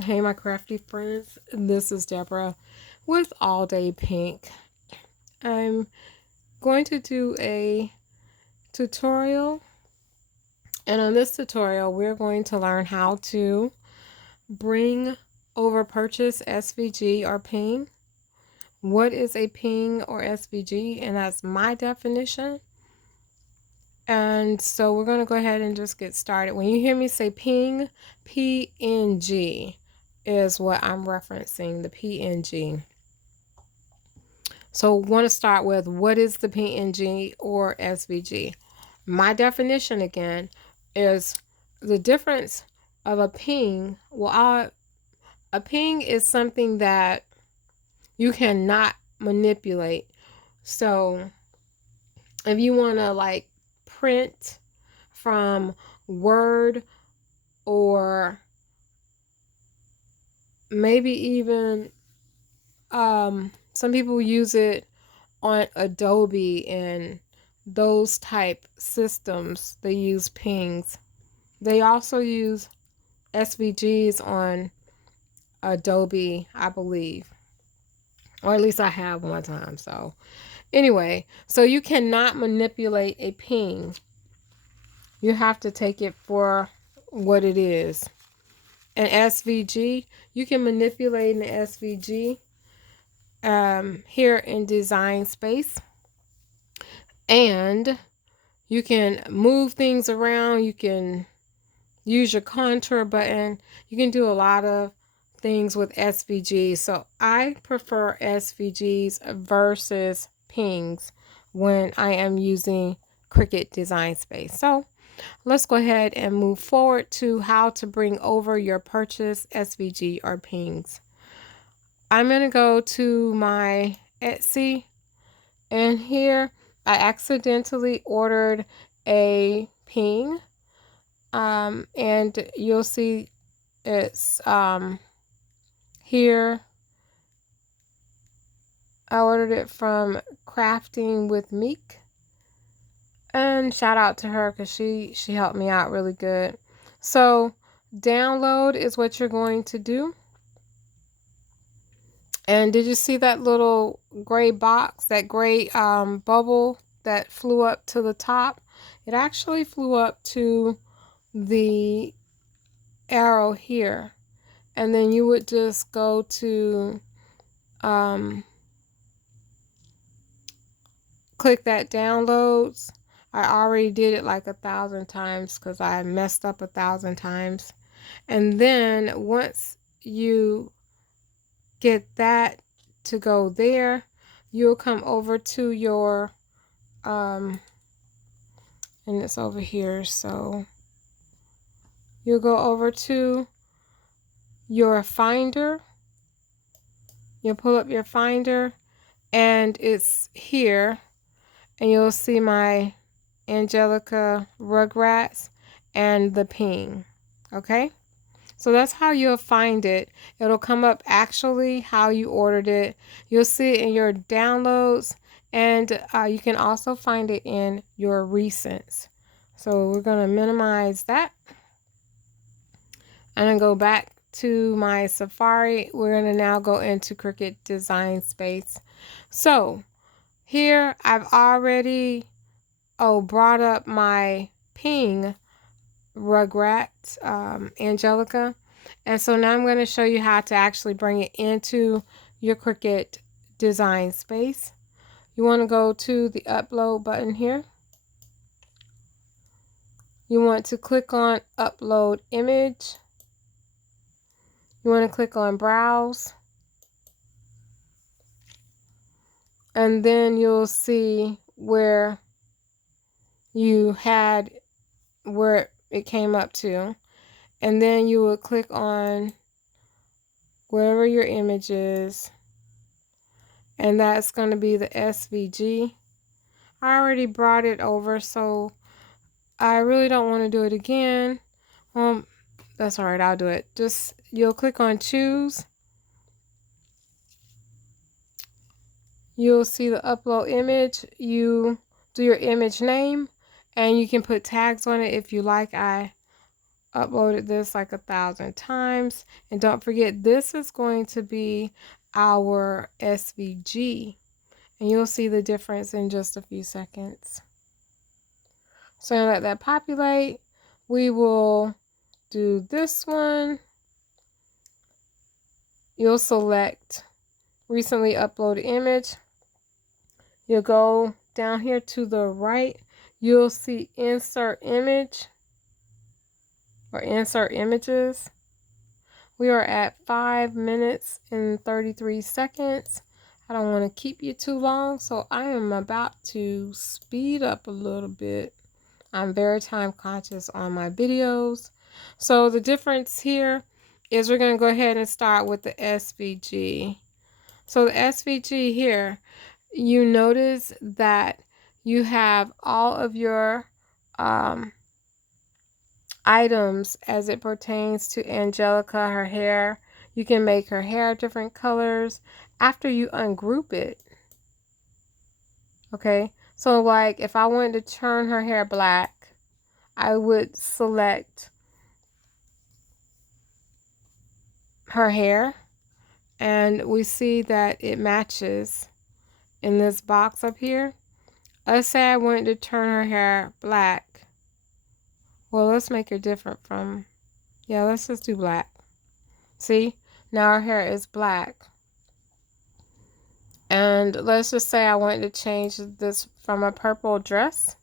Hey, my crafty friends, this is Deborah with All Day Pink. I'm going to do a tutorial, and on this tutorial, we're going to learn how to bring over purchase SVG or ping. What is a ping or SVG? And that's my definition. And so we're going to go ahead and just get started. When you hear me say ping, PNG is what I'm referencing, the PNG. So want to start with what is the PNG or SVG? My definition again is the difference of a ping. A ping is something that you cannot manipulate. So if you want to like print from Word or maybe even some people use it on Adobe and those type systems, they use pings. They also use SVGs on Adobe, I believe, or at least I have one time. So anyway, so you cannot manipulate a ping. You have to take it for what it is. An SVG, you can manipulate an SVG here in Design Space, and you can move things around. You can use your contour button. You can do a lot of things with SVGs. So I prefer SVGs versus pings when I am using Cricut Design Space. So let's go ahead and move forward to how to bring over your purchase SVG or pings. I'm going to go to my Etsy, and here I accidentally ordered a ping. And you'll see it's here. I ordered it from Crafting with Meek, and shout out to her because she helped me out really good. So download is what you're going to do. And did you see that little gray box, that gray bubble that flew up to the top? It actually flew up to the arrow here, and then you would just go to click that downloads. I already did it like 1,000 times because I messed up 1,000 times. And then once you get that to go there, you'll come over to your and it's over here, so you'll go over to your Finder. You'll pull up your Finder, and it's here, and you'll see my Angelica Rugrats and the ping. Okay, so that's how you'll find it. It'll come up actually how you ordered it. You'll see it in your downloads, and you can also find it in your recents. So we're going to minimize that and then go back to my Safari. We're going to now go into Cricut Design Space. So here I've already brought up my ping Rugrat, Angelica. And so now I'm going to show you how to actually bring it into your Cricut Design Space. You want to go to the upload button here. You want to click on upload image. You want to click on browse. And then you'll see where you had where it came up to. And then you will click on wherever your image is. And that's going to be the SVG. I already brought it over, so I really don't want to do it again. That's all right, I'll do it. Just, you'll click on choose. You'll see the upload image. You do your image name, and you can put tags on it if you like. I uploaded this like 1,000 times. And don't forget, this is going to be our SVG. And you'll see the difference in just a few seconds. So let that populate. We will do this one. You'll select recently uploaded image. You'll go down here to the right. You'll see insert image or insert images. We are at 5 minutes and 33 seconds. I don't want to keep you too long, so I am about to speed up a little bit. I'm very time conscious on my videos. So the difference here is we're going to go ahead and start with the SVG. So the SVG here, you notice that you have all of your items as it pertains to Angelica, her hair. You can make her hair different colors after you ungroup it. Okay, so like if I wanted to turn her hair black, I would select her hair, and we see that it matches in this box up here. Let's say I wanted to turn her hair black. Well, let's make her different from, yeah, let's just do black. See, now her hair is black. And let's just say I wanted to change this from a purple dress.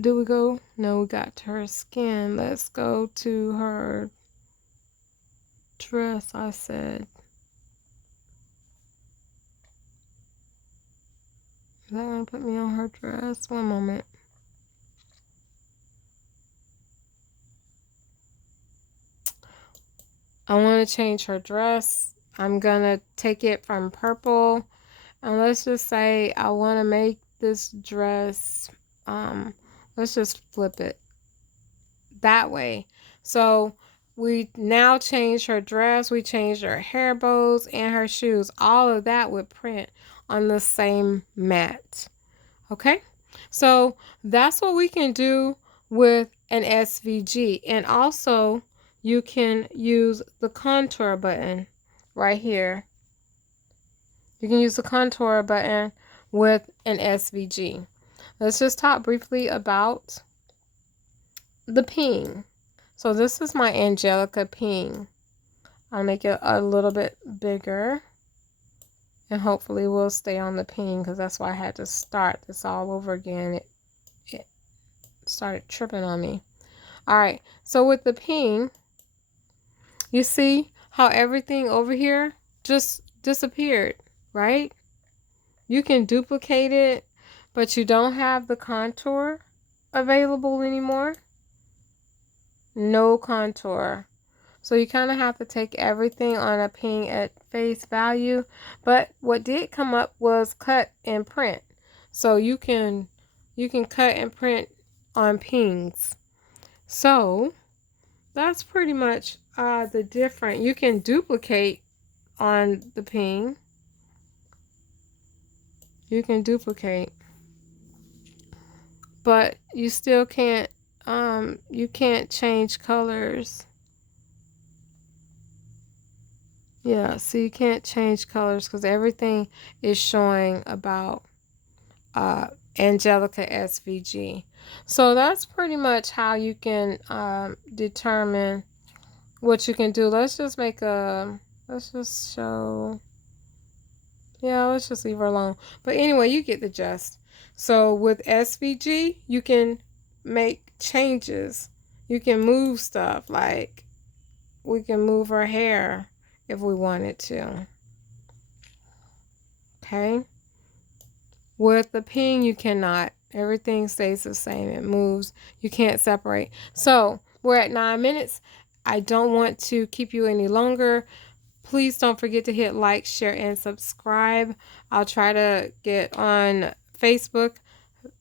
Do we go? No, we got to her skin. Let's go to her dress, I said. Is that going to put me on her dress? One moment. I want to change her dress. I'm going to take it from purple. And let's just say I want to make this dress, let's just flip it that way. So we now change her dress. We changed her hair bows and her shoes. All of that would print on the same mat. Okay, so that's what we can do with an SVG. And also you can use the contour button right here. You can use the contour button with an SVG. Let's just talk briefly about the ping. So this is my Angelica ping. I'll make it a little bit bigger. And hopefully we'll stay on the ping, because that's why I had to start this all over again. It started tripping on me. Alright, so with the ping, you see how everything over here just disappeared, right? You can duplicate it, but you don't have the contour available anymore. No contour. So you kind of have to take everything on a ping at face value. But what did come up was cut and print. So you can cut and print on pings. So that's pretty much the difference. You can duplicate on the ping. You can duplicate, but you still can't you can't change colors. Yeah, so you can't change colors because everything is showing about Angelica SVG. So that's pretty much how you can determine what you can do. Let's just make a, let's just show, yeah, let's just leave her alone. But anyway, you get the gist. So with SVG, you can make changes. You can move stuff, like we can move her hair if we wanted to. Okay. With the ping, you cannot. Everything stays the same. It moves. You can't separate. So we're at 9 minutes. I don't want to keep you any longer. Please don't forget to hit like, share, and subscribe. I'll try to get on Facebook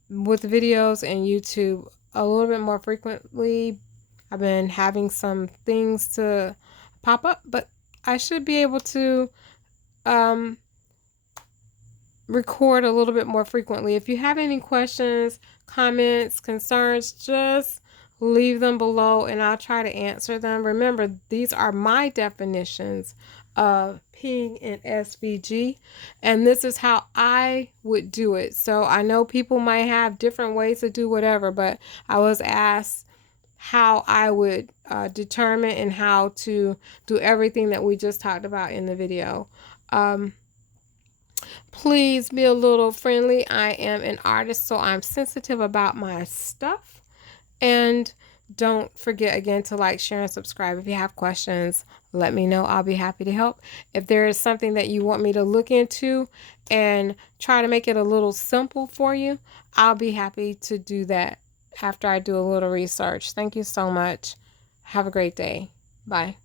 with videos and YouTube a little bit more frequently. I've been having some things to pop up, but I should be able to record a little bit more frequently. If you have any questions, comments, concerns, just leave them below and I'll try to answer them. Remember, these are my definitions of ping and SVG, and this is how I would do it. So I know people might have different ways to do whatever, but I was asked how I would determine and how to do everything that we just talked about in the video. Please be a little friendly. I am an artist, so I'm sensitive about my stuff. And don't forget again to like, share, and subscribe. If you have questions, let me know. I'll be happy to help. If there is something that you want me to look into and try to make it a little simple for you, I'll be happy to do that after I do a little research. Thank you so much. Have a great day. Bye.